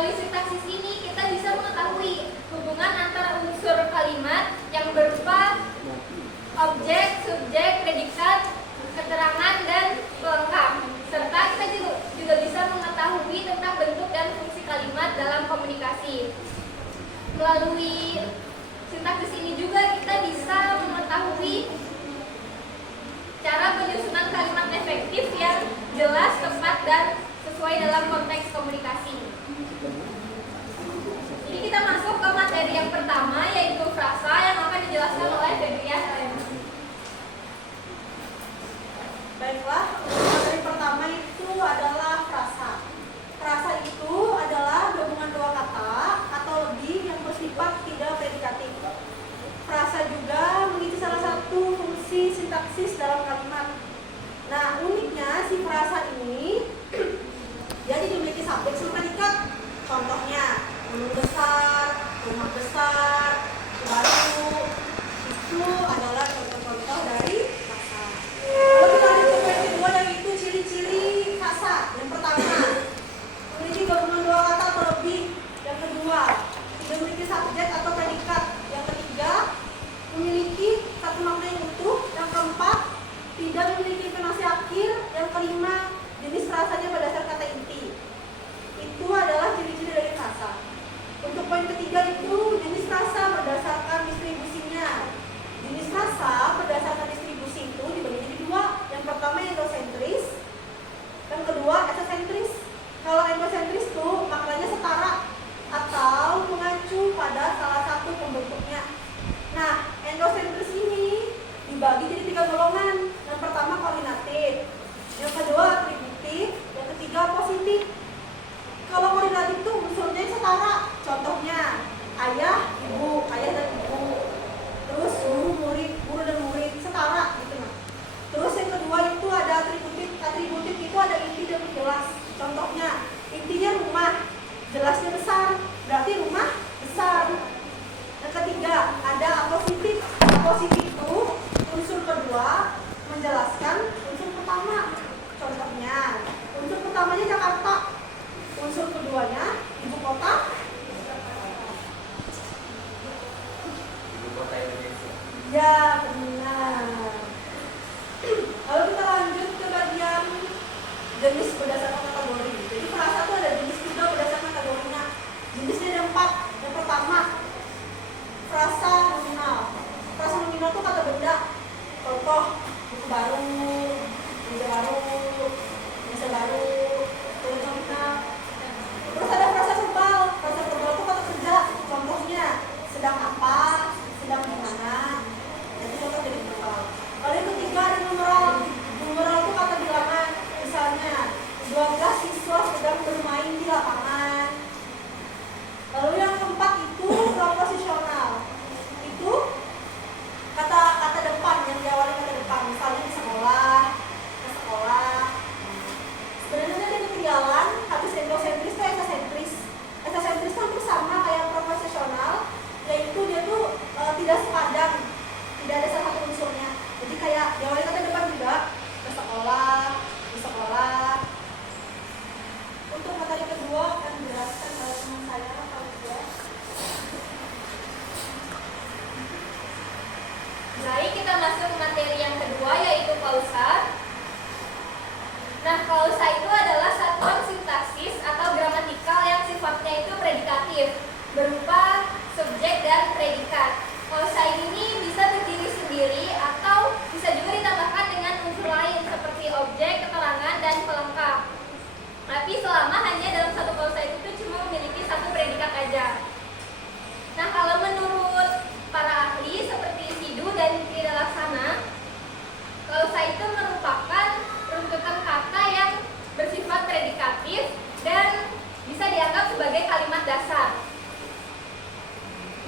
Melalui sintaksis ini kita bisa mengetahui hubungan antara unsur kalimat yang berupa objek, subjek, predikat, keterangan, dan pelengkap. Serta kita juga bisa mengetahui tentang bentuk dan fungsi kalimat dalam komunikasi. Melalui sintaksis ini juga kita bisa mengetahui cara penyusunan kalimat efektif yang jelas, tepat, dan sesuai dalam konteks komunikasi. Jadi kita masuk ke materi yang pertama, yaitu frasa, yang akan dijelaskan oleh Febrian Helena. Baiklah, materi pertama itu adalah frasa. Frasa itu adalah gabungan dua kata atau lebih yang bersifat tidak predikatif. Frasa juga mengisi salah satu fungsi sintaksis dalam kalimat. Nah, uniknya si frasa ini jadi memiliki subjek sama predikat. Contohnya, gunung besar, rumah besar, baru. Itu adalah contoh-contoh dari frasa. Lalu kita lanjut ke poin kedua, yaitu ciri-ciri frasa. Yang pertama, memiliki gabungan dua kata atau lebih. Yang kedua, tidak memiliki subjek atau predikat. Yang ketiga, memiliki satu makna yang utuh. Yang keempat, tidak memiliki intonasi akhir. Yang kelima, jenis frasanya berdasar kata inti. Itu adalah ciri-ciri dari frasa. Untuk poin ketiga itu jenis frasa berdasarkan distribusinya. Jenis frasa berdasarkan distribusi itu dibagi jadi dua. Yang pertama endosentris, yang kedua eksosentris. Kalau endosentris itu maknanya setara atau mengacu pada salah satu pembentuknya. Nah, endosentris ini dibagi jadi tiga golongan. Yang pertama koordinatif, yang kedua atributif, yang ketiga positif. Kalau koordinatif itu unsurnya setara. Contohnya ayah, ibu, ayah dan ibu. Terus guru, murid, guru dan murid setara gitu. Nah. Terus yang kedua itu ada atributif. Atributif itu ada inti dan jelas. Contohnya intinya rumah, jelasnya besar, berarti rumah besar. Yang ketiga ada apositif. Apositif itu unsur kedua menjelaskan unsur pertama. Contohnya unsur pertamanya Jakarta, unsur keduanya ibu kota. Ibu kota Indonesia. Ya, benar. Lalu kita lanjut ke bagian jenis berdasarkan kategori. Jadi frasa itu ada jenis juga berdasarkan kategorinya. Jenisnya ada 4. Yang pertama, frasa nominal. Frasa nominal itu kata benda. Contoh, buku baru, meja baru, meja baru, tulis nominal. Terus ada frasa verbal. Frasa verbal itu kata kerja. Contohnya, sedang apa, sedang di mana. Nanti contoh jadi verbal. Lalu yang ketiga ada numeral. Numeral itu kata bilangan. Misalnya 12 siswa sedang bermain di lapangan. Lalu yang keempat itu proposisional. Itu kata depan yang diawali kata depan. Misalnya di sekolah, ke sekolah. Sebenarnya ada ketinggalan habis endosentris ke eksosentris. Eksosentris itu hampir sama kayak proposisional, yaitu dia tuh tidak sepadan, tidak ada salah satu unsurnya. Jadi kayak diawali kata depan juga, ke sekolah, di sekolah. Untuk materi kedua akan dijelaskan oleh teman saya, Pak Lia. Baik, kita masuk ke materi yang kedua, yaitu klausa. Nah, klausa itu adalah satuan sintaksis atau gramatikal yang sifatnya itu predikatif, berupa subjek dan predikat. Klausa ini bisa berdiri sendiri atau bisa juga ditambahkan dengan unsur lain seperti objek, keterangan, dan pelengkap. Tapi selama hanya dalam satu klausa itu cuma memiliki satu predikat aja. Nah, kalau menurut para ahli seperti Sidu dan Tidak Laksana, klausa itu merupakan runtutan kata yang bersifat predikatif dan bisa dianggap sebagai kalimat dasar.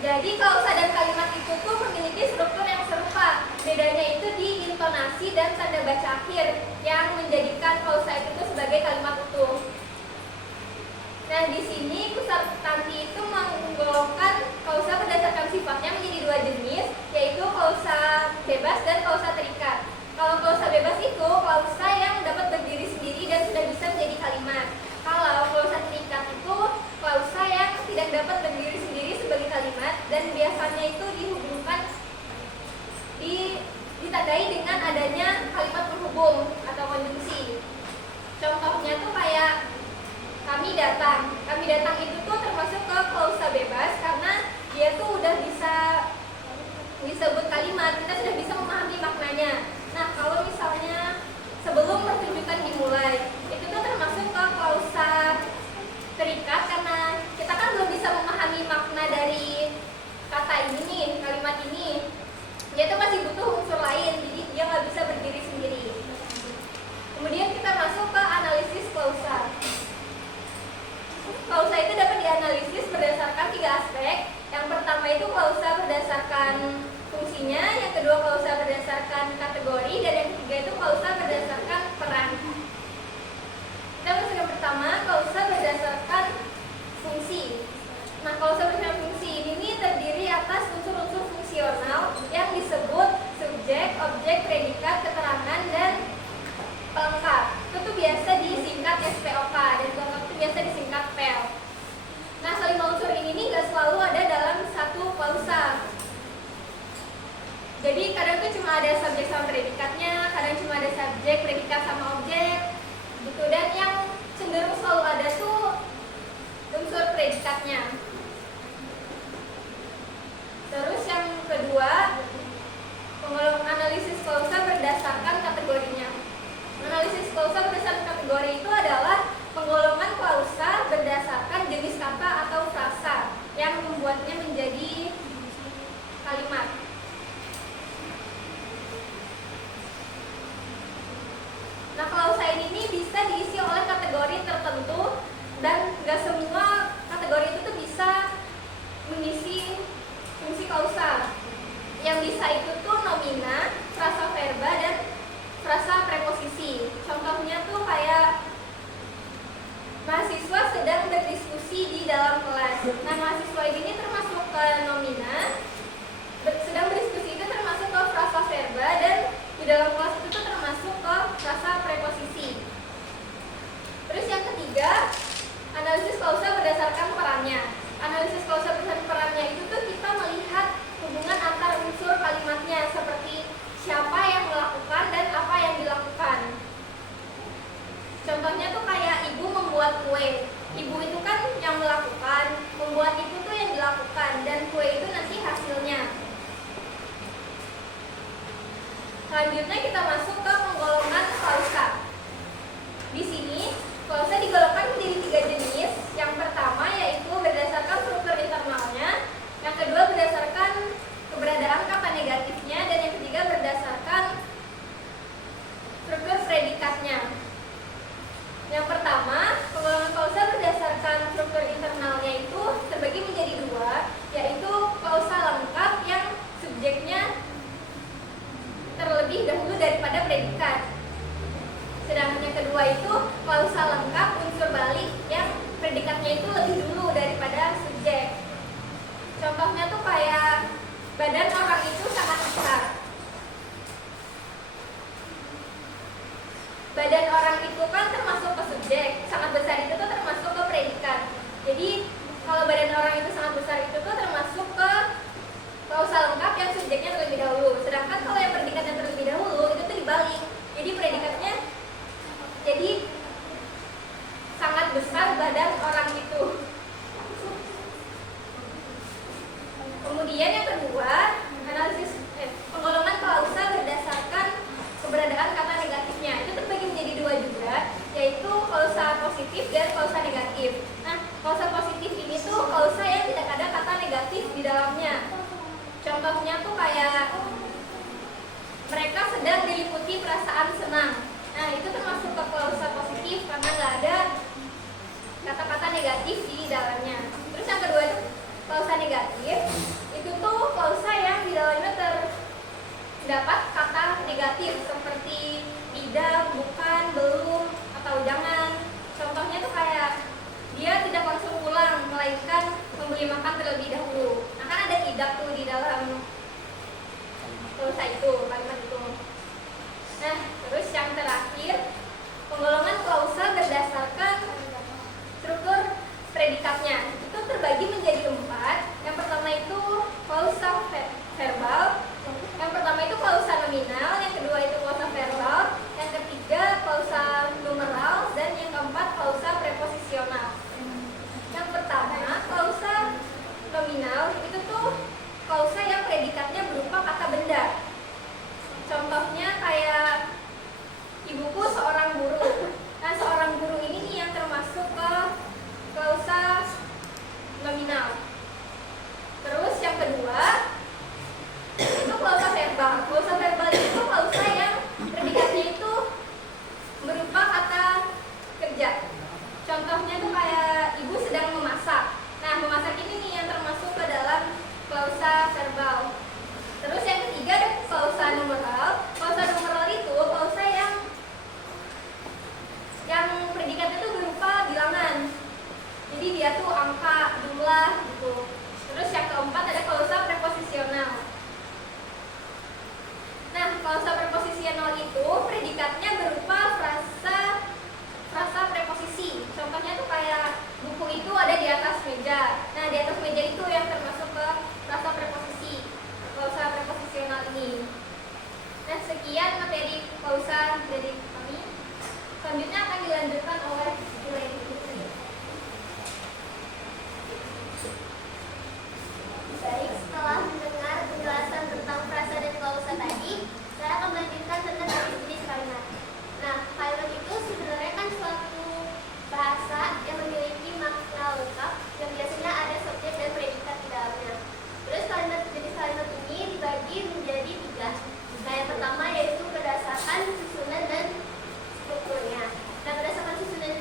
Jadi klausa dan kalimat itu tuh memiliki struktur yang serupa. Bedanya itu di intonasi dan tanda baca akhir yang menjadikan klausa itu tuh sebagai kalimat utuh. Nah, di sini Kusartanti itu menggolongkan klausa berdasarkan sifatnya menjadi dua jenis, yaitu klausa bebas dan klausa terikat. Kalau klausa bebas itu klausa yang dapat berdiri sendiri dan sudah bisa menjadi kalimat. Kalau klausa terikat itu klausa itu tuh biasa disingkat SPOK dan kelengkap itu biasa disingkat PEL. Nah, kelima unsur ini nih nggak selalu ada dalam satu klausa. Jadi kadang tuh cuma ada subjek sama predikatnya, kadang cuma ada subjek, predikat sama objek gitu. Dan yang cenderung selalu ada tuh unsur predikatnya. Terus yang kedua, analisis klausa berdasarkan kategorinya. Analisis klausa berdasarkan kategori itu adalah penggolongan klausa berdasarkan jenis kata atau frasa yang membuatnya menjadi kalimat. Nah, klausa ini nih bisa diisi oleh kategori tertentu dan nggak semua kategori itu tuh bisa mengisi fungsi klausa. Yang bisa itu tuh nomina, frasa verba, dan frasa preposisi. Contohnya tuh kayak mahasiswa sedang berdiskusi di dalam kelas. Nah, mahasiswa ini termasuk ke nomina, sedang berdiskusi itu termasuk ke frasa verba, dan di dalam kelas itu tuh termasuk ke frasa preposisi. Terus yang ketiga, analisis klausa berdasarkan perannya. Analisis klausa berdasarkan perannya itu tuh kita melihat hubungan antar unsur kalimatnya, seperti siapa yang melakukan dan apa yang dilakukan. Contohnya tuh kayak ibu membuat kue. Ibu itu kan yang melakukan, membuat itu tuh yang dilakukan, dan kue itu nanti hasilnya. Selanjutnya kita masuk ke penggolongan klausa. Di sini klausa digolongkan menjadi 3 jenis. Yang pertama yaitu berdasarkan struktur internalnya, yang kedua berdasarkan keberadaan kata negatifnya, dan yang ketiga berdasarkan struktur predikatnya. Yang pertama, penggolongan klausa berdasarkan struktur internalnya itu terbagi menjadi 2, yaitu klausa lengkap yang subjeknya terlebih dahulu daripada predikat. Sedangkan yang kedua itu klausa lengkap unsur balik yang predikatnya itu lebih dulu daripada subjek. Contohnya tuh kayak badan orang itu sangat besar. Badan orang itu kan termasuk ke subjek, sangat besar itu tuh termasuk ke predikat. Jadi kalau badan orang itu sangat besar itu tuh termasuk ke klausa lengkap yang subjeknya terlebih dahulu. Sedangkan kalau yang predikatnya terlebih dahulu itu tuh dibalik. Jadi predikatnya jadi sangat besar badan orang itu. Kemudian yang kedua, analisis penggolongan klausa berdasarkan keberadaan kata negatifnya. Itu terbagi menjadi 2 juga, yaitu klausa positif dan klausa negatif. Nah, klausa positif ini tuh klausa yang tidak ada kata negatif di dalamnya. Contohnya tuh kayak mereka sedang diliputi perasaan senang. Nah, itu termasuk ke klausa positif karena nggak ada kata-kata negatif di dalamnya. Terus yang kedua itu klausa negatif. Itu tuh klausa yang di dalamnya terdapat kata negatif seperti tidak, bukan, belum, atau jangan. Contohnya tuh kayak dia tidak langsung pulang, melainkan membeli makan terlebih dahulu. Nah, kan ada tidak tuh di dalam klausa itu, kalimat itu. Nah, terus yang terakhir, penggolongan klausa berdasarkan struktur predikatnya. Itu terbagi menjadi 4. Yang pertama itu klausa verbal, yang pertama itu klausa nominal, yang kedua itu klausa verbal, yang ketiga klausa numeral, dan yang keempat klausa preposisional. Yang pertama, klausa nominal itu tuh klausa yang predikatnya berupa kata benda. Contohnya kayak ibuku seorang guru. Nah, seorang guru ini nih yang termasuk ke klausa nominal. Terus yang kedua itu klausa verbal. Klausa verbal itu klausa yang predikatnya itu berupa kata kerja. Contohnya tuh kayak ibu sedang memasak. Nah, memasak ini nih yang termasuk ke dalam klausa verbal. Terus yang ketiga ada klausa numeral. Klausa numeral itu klausa yang predikatnya itu berupa bilangan. Jadi dia tuh angka, jumlah gitu. Terus yang keempat ada klausa preposisional. Nah, klausa preposisional itu predikatnya berupa frasa Selanjutnya akan dilanjutkan oleh Lady Putri. Baik, setelah mendengar penjelasan tentang frasa dan klausa tadi, saya akan melanjutkan tentang jenis kalimat. Nah, kalimat itu sebenarnya kan suatu bahasa yang memiliki makna lengkap yang biasanya ada subjek dan predikat di dalamnya. Terus jenis kalimat ini dibagi menjadi 3. Nah, yang pertama yaitu berdasarkan susunan dan strukturnya. Nah, berdasarkan susunan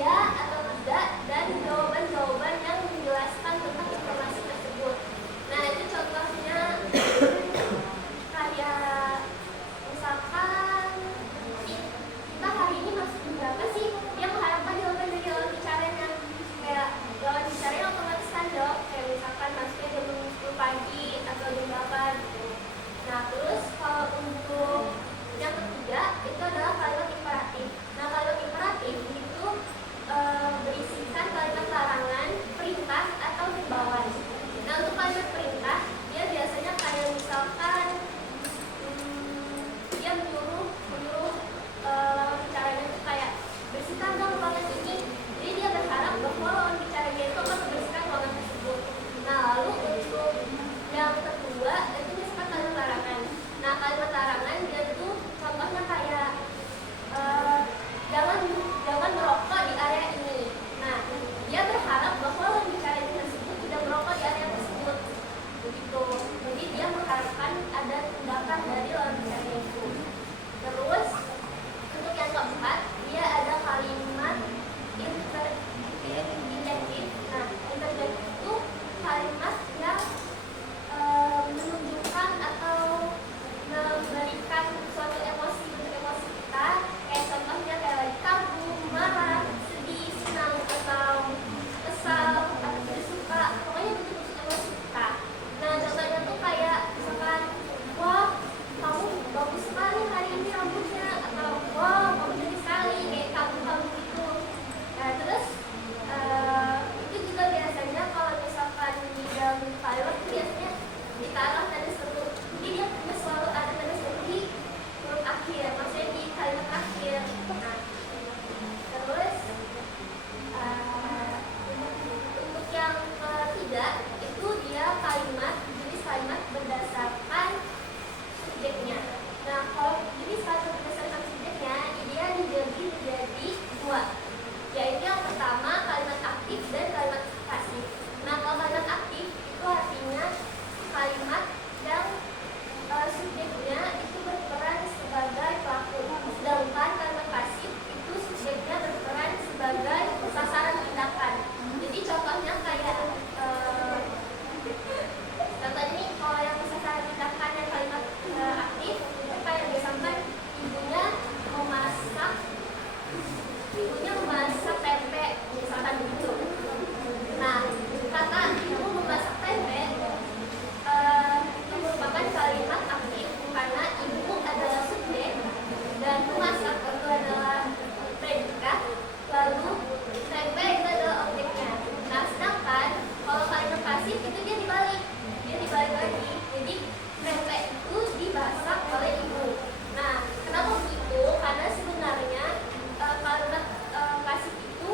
ya atau tidak, dan jawaban-jawaban yang menjelaskan tentang informasi tersebut. Nah, itu contohnya kayak misalkan kita hari ini masuk berapa sih? Dia mengharapkan jawaban dari lawan bicaranya. Kayak lawan bicaranya otomatis kan jawab kayak misalkan masuknya jam 10 pagi atau jam 8 gitu. Nah, terus kalau untuk yang ketiga itu adalah kalimat imperatif. Nah, kalimat imperatif itu berisikan kalimat larangan, perintah, atau himbauan. Nah, untuk kalimat perintah, dia biasanya kayak misalkan dia menyuruh lawan bicaranya itu kayak bersihkan dong ruangan ini. Jadi dia berharap bahwa lawan bicaranya itu akan membersihkan ruangan tersebut. Nah, lalu untuk yang kedua itu misalkan kalimat larangan. Nah, kalimat larangan dia tuh contohnya kayak jangan merokok di area ini. Nah, dia berharap bahwa lawan bicaranya tersebut tidak merokok di area tersebut. Begitu. Jadi dia mengharapkan ada tindakan dari lawan bicaranya itu. Terus untuk yang keempat, dia ada kalimat interjektif. Nah, interjektif itu kalimat yang menunjukkan atau memberikan suatu emosi untuk emosi kita. Kayak contohnya kayak lagi kagum, marah, sedih, senang, atau kesal, atau tidak suka. Pokoknya bentuk-bentuk emosi kita. Nah, contohnya tuh kayak misalkan, wah, kamu bagus sekali hari ini rambutnya, atau wow, kamu cantik sekali, kayak kagum-kagum gitu. Nah, terus itu juga biasanya kalau misalkan di dalam pilot itu biasanya ditaruh tanda seru. Jadi dia selalu ada tanda seru di huruf akhir, maksudnya di kalimat akhir. Nah, terus untuk yang ketiga itu dia jenis kalimat berdasarkan subjeknya. Nah, kalau jenis kalimat berdasarkan subjeknya, dia dibagi menjadi dua, yaitu yang pertama kalimat aktif dan kalimat pasif. Nah, kalau kalimat aktif itu artinya kalimat yang subjeknya itu berperan sebagai pelaku, sedangkan kalimat pasif itu subjeknya berperan sebagai sasaran tindakan. Jadi contohnya kayak contohnya nih, kalau yang sasaran tindakan yang kalimat aktif itu kayak misalkan ibunya memasak tempe, misalkan begitu. Nah, kata ibu memasak tempe itu merupakan kalimat aktif karena ibu adalah subjek dan memasak itu adalah predikat, lalu tempe itu adalah objeknya. Nah, sedangkan kalau kalimat pasif itu dia dibalik lagi. Jadi tempe itu dimasak oleh ibu. Nah, kenapa begitu? Karena sebenarnya kalimat pasif itu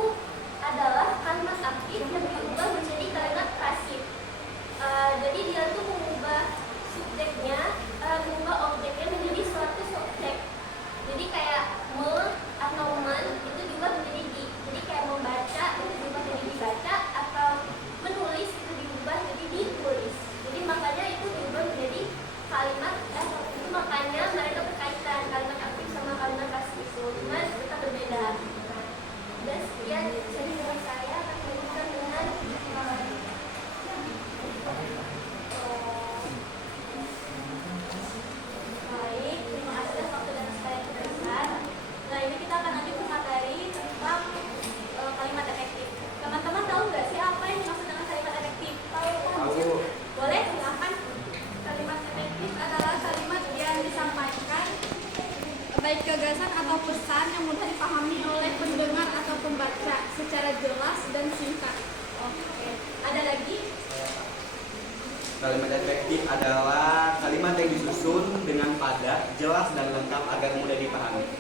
adalah kalimat aktif yang diubah menjadi kalimat pasif. Jadi dia tuh mengubah objeknya menjadi suatu subjek. Jadi kayak atau man itu diubah menjadi di. Jadi kayak membaca itu diubah menjadi dibaca, atau menulis itu diubah jadi ditulis. Jadi makanya itu diubah menjadi kalimat itu makanya mereka berkaitan kalimat aktif sama kalimat pasif itu, cuma tetap berbeda. Dan sekian jadi dari saya akan melanjutkan dengan baik, terima kasih atas waktu dan saya besar. Nah, ini kita akan lanjut ke materi tentang kalimat efektif. Teman-teman tahu nggak sih apa yang dimaksud dengan kalimat efektif? Tahu? Boleh, silakan. Kalimat efektif adalah kalimat yang disampaikan baik gagasan atau pesan yang mudah dipahami oleh pendengar atau pembaca secara jelas dan singkat. Oke. Ada lagi? Kalimat efektif adalah kalimat yang disusun dengan padat, jelas, dan lengkap agar mudah dipahami.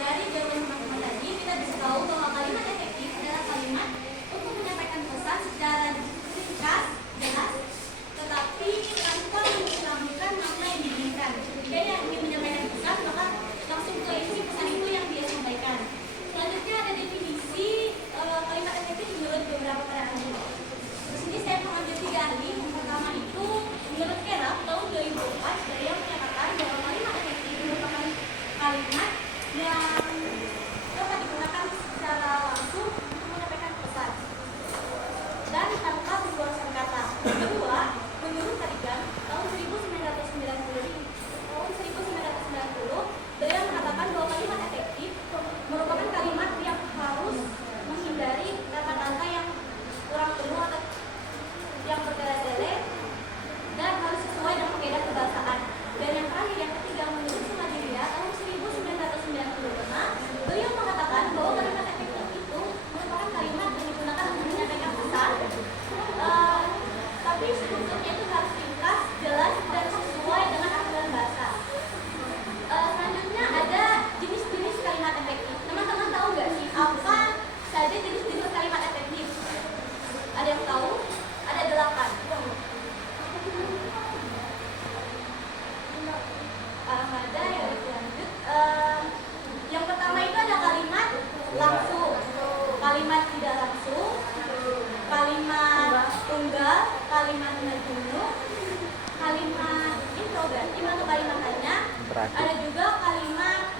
Dari jawaban teman-teman tadi kita bisa tahu bahwa kalimat efektif adalah kalimat untuk menyampaikan pesan secara singkat, jelas, tetapi tanpa mengesampingkan makna yang diinginkan. Jika yang ingin menyampaikan pesan, maka langsung ke isi pesan itu yang dia sampaikan. Selanjutnya ada definisi kalimat efektif menurut beberapa para ahli. Di sini saya mengambil 3 ahli. Yang pertama itu menurut Kerap tahun 2004, yang menyatakan Ada juga kalimat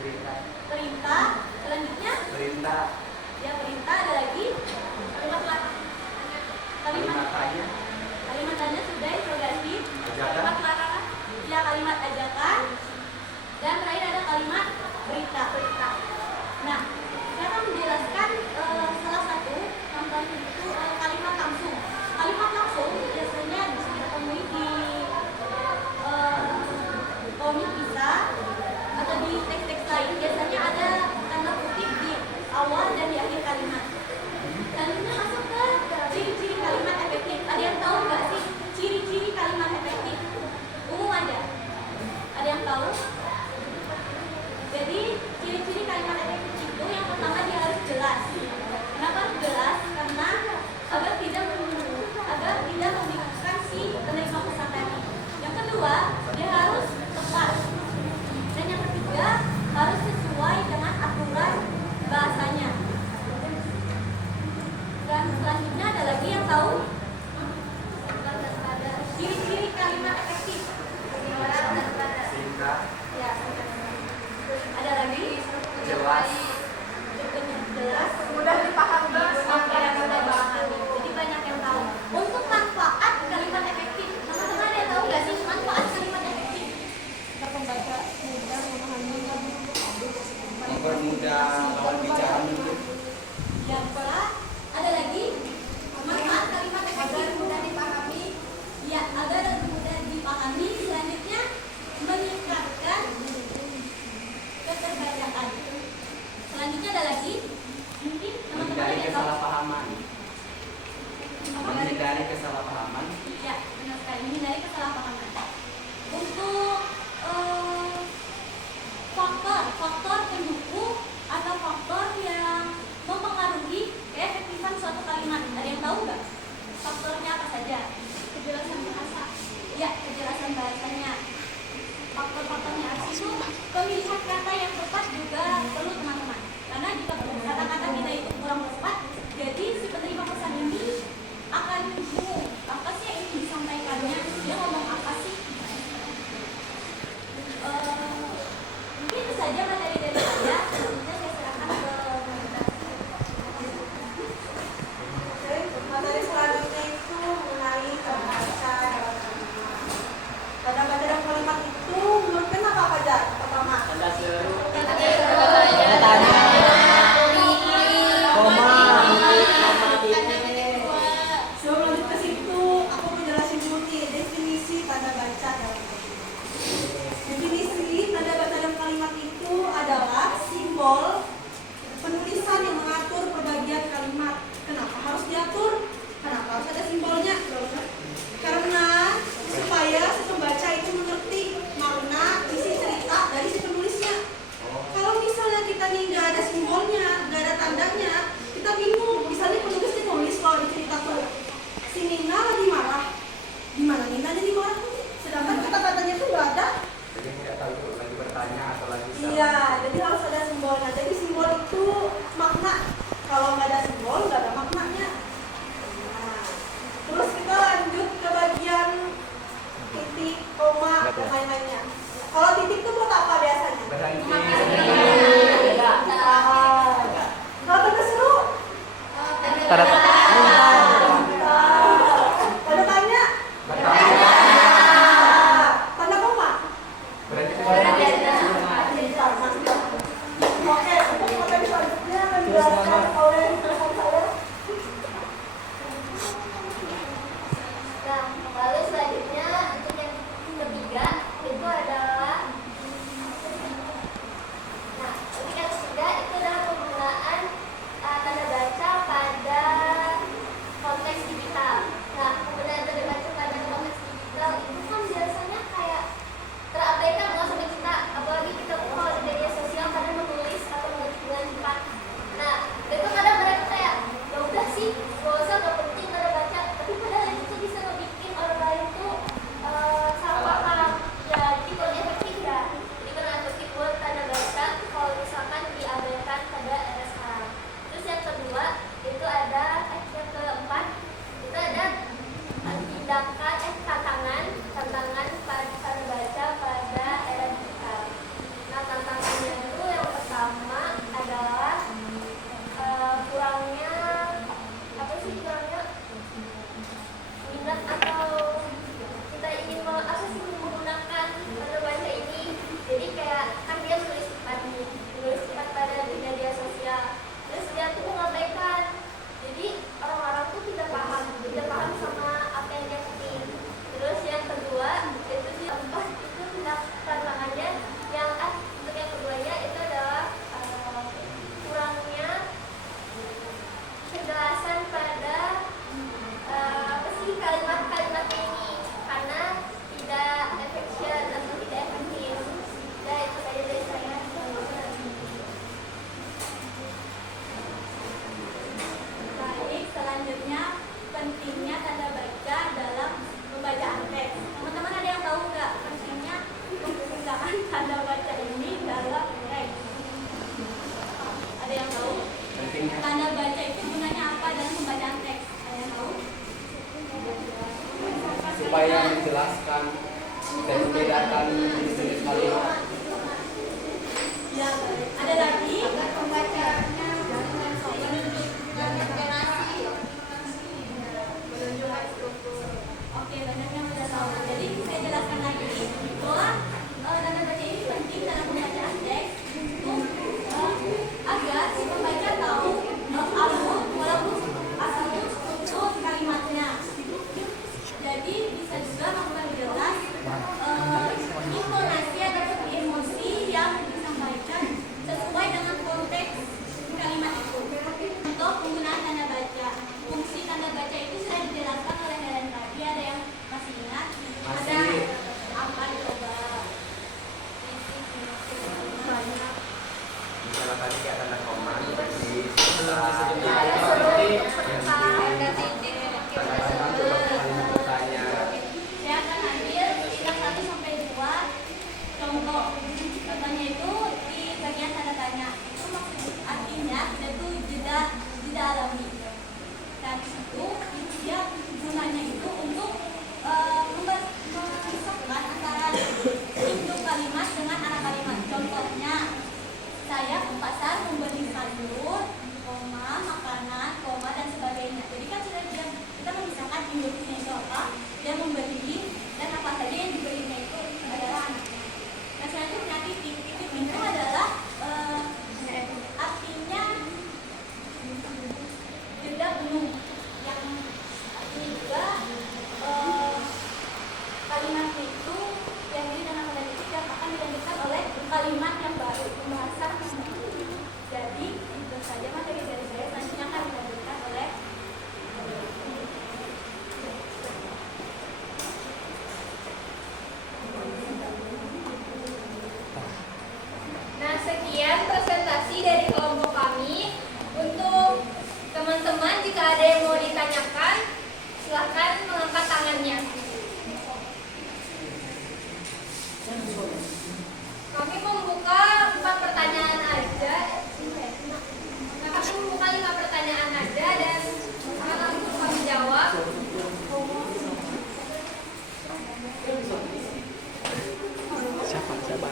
perintah. Selanjutnya Perintah. ya perintah. Ada lagi kalimat Tanya. kalimat tanya sudah interogasi. Ajakan. Ya kalimat ajakan. Dan terakhir ada kalimat berita. Nah, saya akan menjelaskan salah satu contoh itu kalimat langsung. Kalimat langsung biasanya bisa kita temui di komik bisa atau di teks-teks lain. Biasanya ada tanda kutip di awal dan di akhir kalimat. Selanjutnya masuk ke ciri-ciri kalimat efektif. Ada yang tahu nggak sih ciri-ciri kalimat efektif? Umum ada. Ada yang tahu? Jadi ciri-ciri kalimat efektif itu yang pertama dia harus jelas. Kenapa harus jelas? Karena agar tidak membingungkan si penerima pesan tadi. Yang kedua, dia harus tepat. Dan yang ketiga, harus sesuai dengan aturan bahasanya. Dan selanjutnya ada lagi yang tahu ciri-ciri kalimat efektif. Singkat. Ya, ada lagi Jelas. jelas, mudah dipahami, mudah dipahami. Jadi banyak yang tahu. Untuk manfaat kalimat efektif, teman-teman ada yang tahu nggak sih manfaat kalimat efektif? Kita pembaca mudah memahami. Mempermudah lawan bicara mungkin. Yang salah. Ada lagi manfaat kalimat efektif mudah dipahami. Ya, agar mudah dipahami. Selanjutnya meningkatkan keterbacaan. Selanjutnya ada lagi mungkin teman-teman Menghindari ada yang tahu. kesalahpahaman. Menghindari kesalahpahaman. Ya, benar sekali. Menghindari kesalahpahaman. Untuk faktor pendukung atau faktor yang mempengaruhi keefektifan suatu kalimat. Ada yang tahu nggak? Faktornya apa saja? Kejelasan bahasa. Ya, kejelasan bahasanya. Faktor-faktornya itu pemilihan kata yang tepat juga perlu teman-teman. Karena jika kata-kata kita itu kurang tepat, jadi si penerima pesan ini akan bingung apa sih yang ingin disampaikannya, dia ngomong apa sih. Mungkin itu saja materi dari saya. Selanjutnya saya serahkan ke Oke, materi selanjutnya itu mengenai tanda baca dalam kalimat. Tanda baca dalam kalimat itu menurut kenapa apa aja? Pertama, Tanda seru. sebelum lanjut ke situ, aku mau jelasin dulu nih definisi tanda baca dalam kalimat. Definisi tanda baca dalam kalimat itu adalah simbol penulisan yang mengatur pembagian kalimat. Kenapa harus diatur? Kenapa harus ada simbolnya? Karena supaya si pembaca itu mengerti makna isi cerita dari si penulisnya. Kalau misalnya kita nih nggak ada simbolnya, nggak ada tandanya, kita bingung. Misalnya penulis ditulis kalau di cerita tuh si Nina lagi marah, di mana Ninanya dimarah? Sedangkan kata-katanya tuh nggak ada. Jadi tidak tahu itu lagi bertanya atau lagi Iya, jadi harus ada simbolnya. Jadi simbol itu makna. Kalau nggak ada simbol, nggak ada maknanya. Nah, terus kita lanjut ke bagian titik, koma, dan lain-lainnya. Kalau titik itu buat apa biasanya? berhenti. Kalau tanda seru? Tanda Tanda tanya? Bertanya. Tanda koma? Berhenti. Oke, untuk materi selanjutnya akan dijelaskan oleh rekan saya. Nah, lalu selanjutnya untuk yang ketiga itu adalah untuk yang ketiga itu adalah penggunaan tanda baca pada konteks digital. Nah, penggunaan tanda baca pada konteks digital itu kan biasanya kayak terabaikan loh sama kita, apalagi kita tuh kalau di media sosial kadang menulis atau mengetik dengan cepat. Nah, upaya menjelaskan dan membedakan jenis-jenis kalimat. Ya, ada lagi Pembacanya menunjukkan struktur. Oke, banyak yang sudah tahu. Jadi saya jelaskan lagi bahwa tanda baca ini penting dalam pembacaan teks untuk agar si pembaca tahu alur walaupun asal struktur kalimatnya. Jadi bisa juga memperjelas intonasi ataupun emosi yang disampaikan sesuai dengan konteks kalimat itu. Untuk penggunaan tanda baca, fungsi tanda baca itu sudah dijelaskan oleh Helen tadi. Ada yang masih ingat? Ada apa coba? Misalnya tadi kayak tanda koma di Saya akan ambil yang 1 sampai 2 contoh. Contohnya itu di bagian tanda tanya. Itu maksud artinya kita tuh jeda alami. Dan di situ dia gunanya itu untuk memisahkan antara induk kalimat dengan anak kalimat. Contohnya, saya ke pasar membeli sayur, koma, makanan, koma, dan sebagainya. Jadi kan sudah kita memisahkan induknya itu apa, dia membeli, dan apa saja yang dibelinya itu adalah anaknya. Nah, selanjutnya titik itu adalah artinya jeda penuh, yang artinya juga kalimat itu yang di dalam kalimat itu yang akan dilanjutkan oleh kalimat yang baru, pembahasan yang baru. Jadi itu saja materi dari saya, selanjutnya akan dilanjutkan oleh Nah, sekian presentasi dari kelompok kami. Untuk teman-teman, jika ada yang mau ditanyakan, silahkan mengangkat tangannya. Kami membuka 4 pertanyaan aja. Kami membuka 5 pertanyaan aja dan akan langsung kami jawab. Siapa?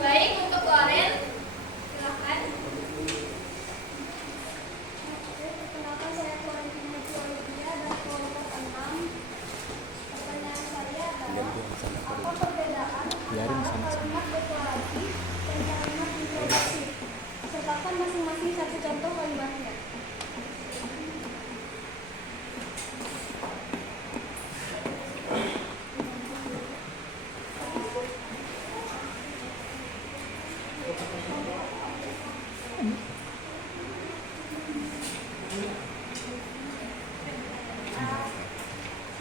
Baik, untuk Loren, silahkan. Kenapa saya koordinasi Olivia dan kelompok 6? Pertanyaan saya adalah apa perbedaan antara kalimat deklarasi dan kalimat informasi? Sertakan masing-masing satu contoh kalimatnya.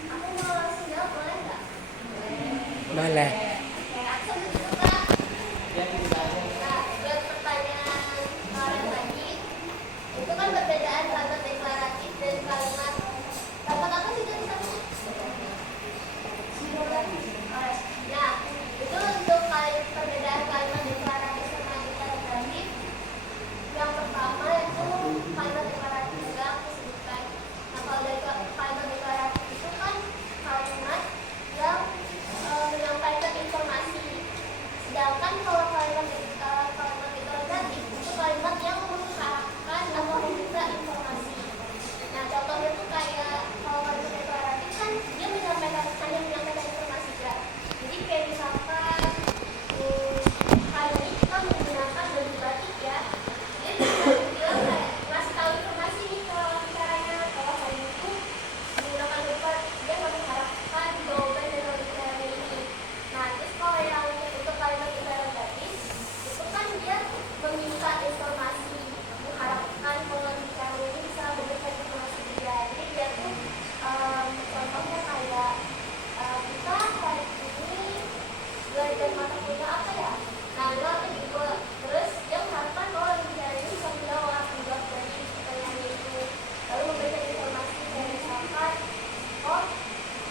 Aku mau sinyal boleh nggak? Boleh. Nah, buat pertanyaan kemarin tadi, itu kan perbedaan kalimat deklaratif dan kalimat dapat apa sih dari sana? Nah, itu untuk perbedaan kalimat deklaratif sama deklaratif. Yang pertama itu kalimat deklaratif juga aku sebutkan. Nah, kalau dari kalimat deklaratif itu kan kalimat yang menyampaikan informasi. Sedangkan kalau kalimat deklaratif itu kalimat yang mengharapkan atau meminta informasi. Nah, contohnya tuh kayak kalau kalimat deklaratif kan dia hanya menyampaikan informasi aja. Jadi kayak misalkan kali ini kita menggunakan baju batik ya. Dia bisa bilang kayak ngasih tahu informasi nih ke bicaranya kalau hari itu menggunakan baju batik, dia nggak mengharapkan jawaban dari bicaranya ini. Nah, terus kalau yang untuk kalimat deklaratif itu kan dia meminta informasi, mengharapkan kalau bicaranya ini bisa memberikan informasi dia. Jadi dia tuh contohnya kayak kita hari ini belajar mata kuliah apa ya? Nah, itu apa gitu. Terus dia mengharapkan bahwa bicara ini bisa menjawab dari pertanyaan itu, lalu memberikan informasi kayak misalkan, oh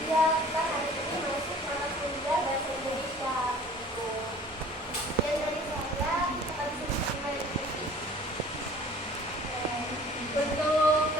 iya kita hari ini masuk mata kuliah bahasa Indonesia gitu. Dan dari saya akan sedikit Untuk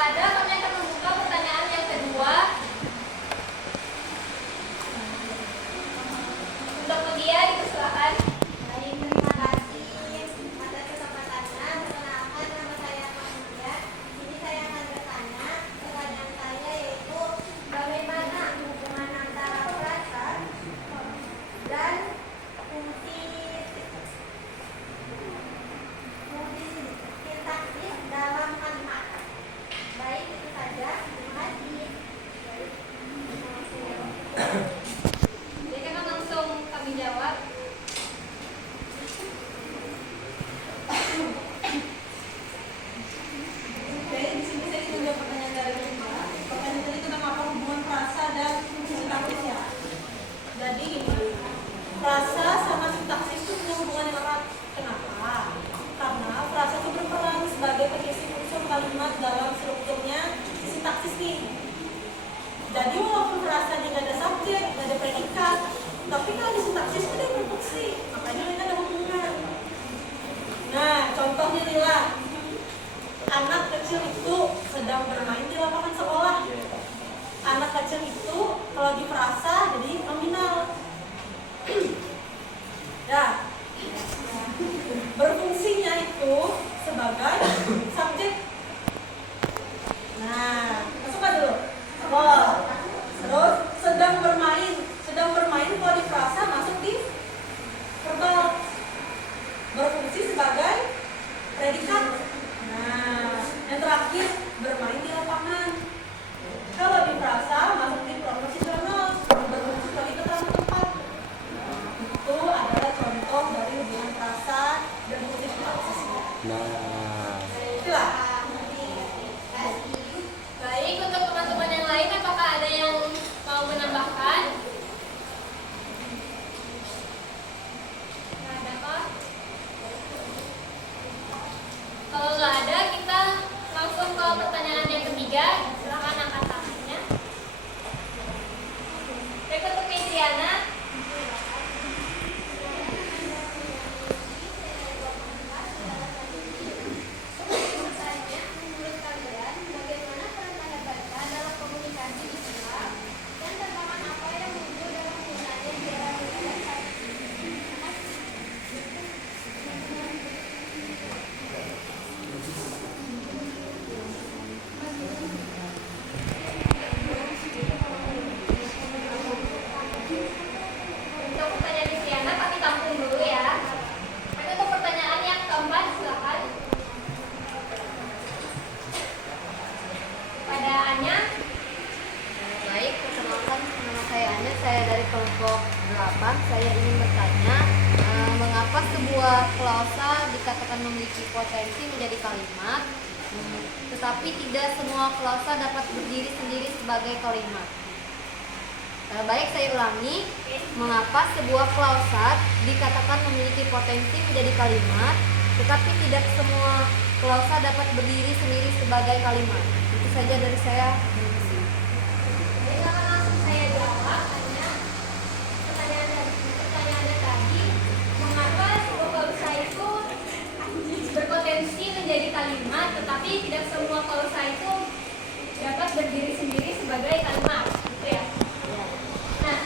ada, kami akan membuka pertanyaan yang kedua. Untuk media dipersilakan. Baik, terima kasih atas kesempatannya. Perkenalkan, nama saya Mamudia. Ini saya akan bertanya. Pertanyaan saya yaitu bagaimana hubungan antara frasa dan fungsi sintaksis dalam kalimat. Baik, itu saja. Terima kasih. Jadi kan langsung kami jawab. Oke, di sini saya ingin menjawab pertanyaan dari Lima. Pertanyaan tadi tentang apa hubungan frasa dan sintaksis ya. Jadi gini, frasa sama sintaksis itu punya hubungan yang erat. Kenapa? Karena frasa itu berperan sebagai pengisi unsur kalimat dalam strukturnya sintaksis nih. Jadi walaupun frasa nggak ada subjek, nggak ada predikat, tapi kalau di sintaksis itu ada berfungsi, makanya mereka ada hubungan. Nah, contohnya nih lah, anak kecil itu sedang bermain di lapangan sekolah. Anak kecil itu kalau di frasa jadi nominal. Ya, berfungsinya itu sebagai subjek. Nah, masuk apa dulu? Oh, terus sedang bermain kalau di frasa masuk di verbal, berfungsi sebagai predikat. Nah, yang terakhir bermain di lapangan. Kalau di frasa masuk di proposisional, berfungsi sebagai keterangan tempat. Itu adalah contoh dari hubungan frasa dan fungsi sintaksis. Nah, Itulah. Baik, untuk teman-teman yang lain, apakah ada yang mau menambahkan? Nggak ada kok? Kalau nggak ada, kita langsung ke pertanyaan yang ketiga. Silakan angkat tangannya. Baik, untuk Fitriana. Menurut kalian, bagaimana peran tanda baca dalam komunikasi visual dan tantangan apa yang muncul dalam penggunaannya di era modern saat ini? Untuk pertanyaan Fitriana, kami tampung dulu ya. Baik, untuk pertanyaan yang keempat, silakan. Pada Anya. Baik, perkenalkan nama saya Anya, saya dari kelompok 8. Saya ingin bertanya, mengapa sebuah klausa dikatakan memiliki potensi menjadi kalimat, tetapi tidak semua klausa dapat berdiri sendiri sebagai kalimat? Baik, saya ulangi, mengapa sebuah klausa dikatakan memiliki potensi menjadi kalimat, tetapi tidak semua klausa dapat berdiri sendiri sebagai kalimat? Itu saja dari saya. Jadi akan langsung saya jawab hanya pertanyaannya tadi, mengapa sebuah klausa itu berpotensi menjadi kalimat, tetapi tidak semua klausa itu dapat berdiri sendiri sebagai kalimat, gitu ya? Nah,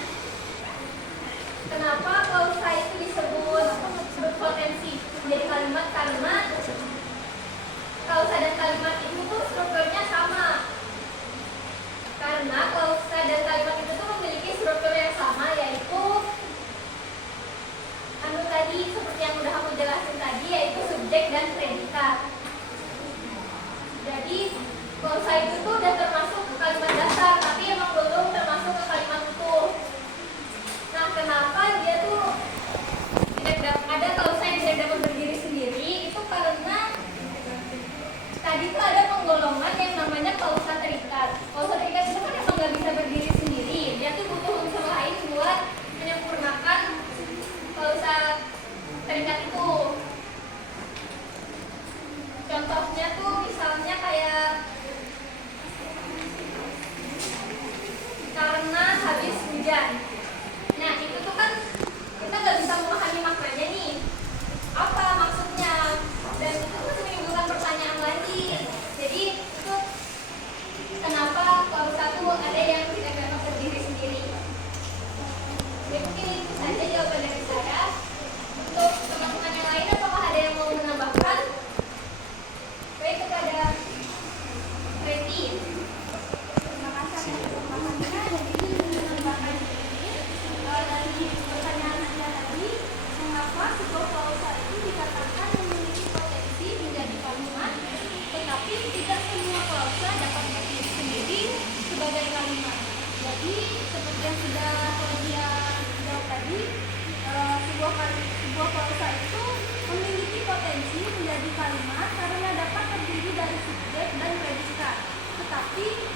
kenapa klausa itu disebut berpotensi menjadi kalimat? Karena klausa dan kalimat itu tuh strukturnya sama.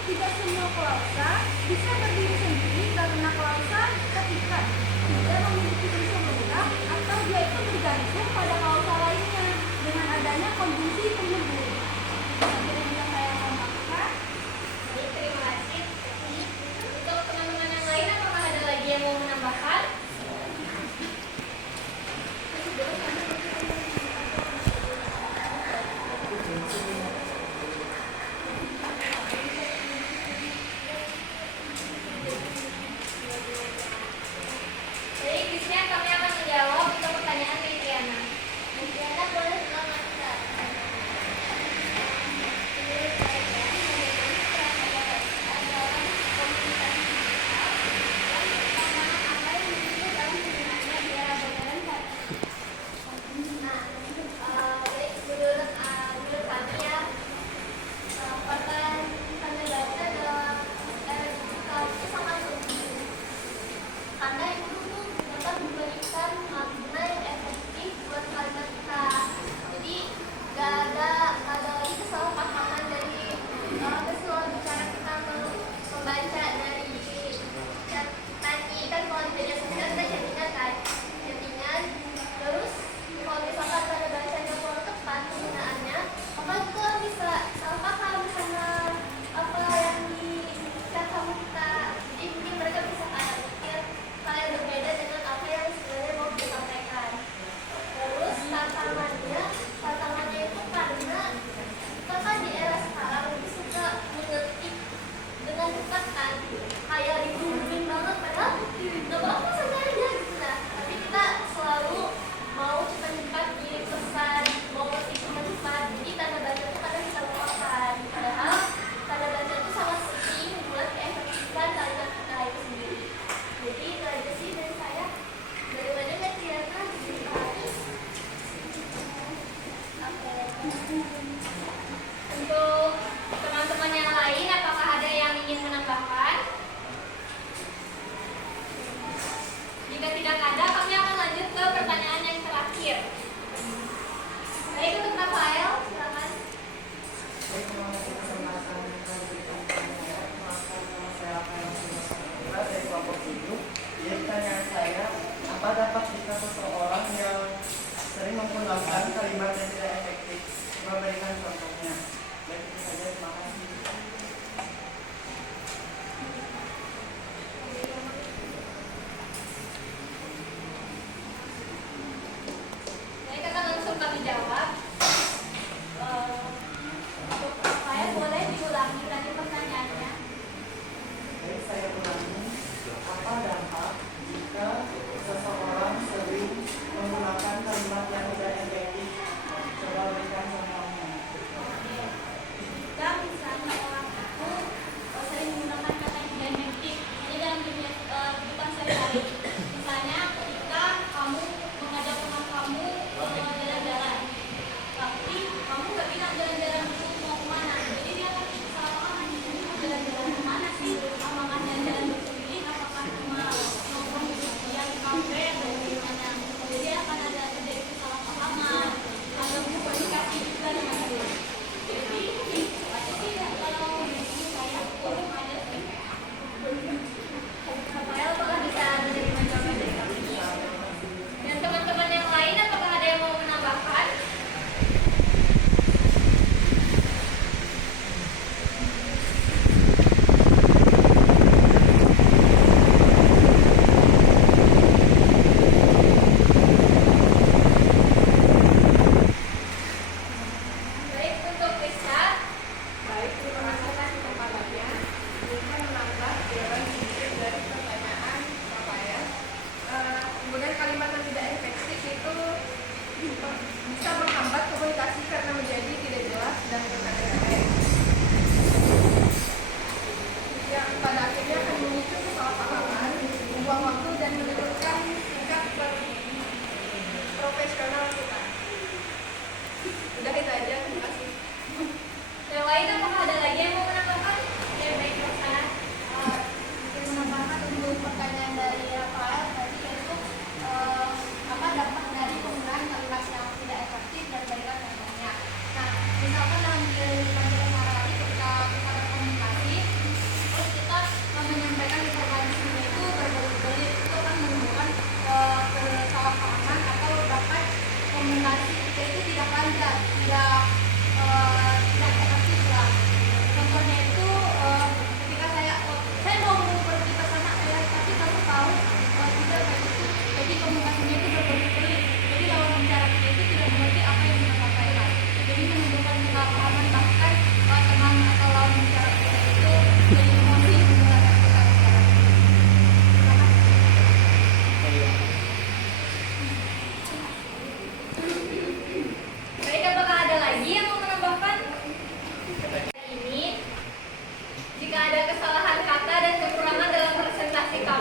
tidak semua klausa bisa berdiri sendiri karena klausa ketika tidak memiliki unsur lengkap atau dia itu bergantung pada klausa lainnya dengan adanya konjungsi penghubung. Seperti yang bisa saya tambahkan. Baik, terima kasih. Untuk teman-teman yang lain, apakah ada lagi yang mau menambahkan? Baik, di sini kami akan menjawab untuk pertanyaan dari Triana. Diana boleh mengajar. Menurut saya, bagaimana perasaan adalah komunikasi digital yang pertama apa yang disebut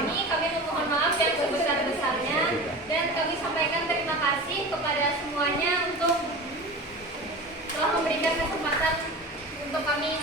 kami memohon maaf yang sebesar-besarnya dan kami sampaikan terima kasih kepada semuanya untuk telah memberikan kesempatan untuk kami